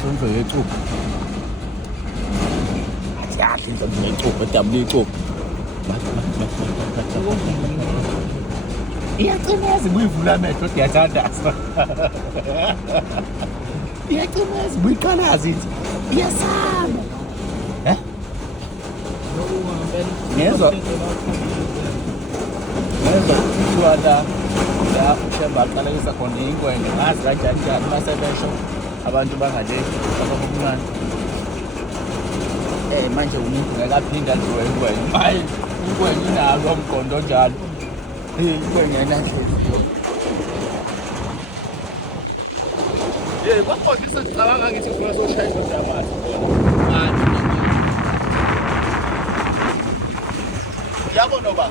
Inhlonipho yecuba. Kahle inhlonipho yecuba, edabula icuba. Iyacimeza buyivula amehlo uyathandaza. Iyacimeza buyiqalazi ithi. Iyasaba. Ngezwa kuthiwa la uThemba aqalekisa khona ingwenya ngazi kanjani masebesho abantu bangale abakuncane. Manje umuntu ngekaphinda nje ingwenya. Maye ingwenya inalo umqondo njalo. Ingwenya inandlela. Kwaqondisa ngicabanga ngithi ngifuna soshaya indoda yabantu. Yabo noba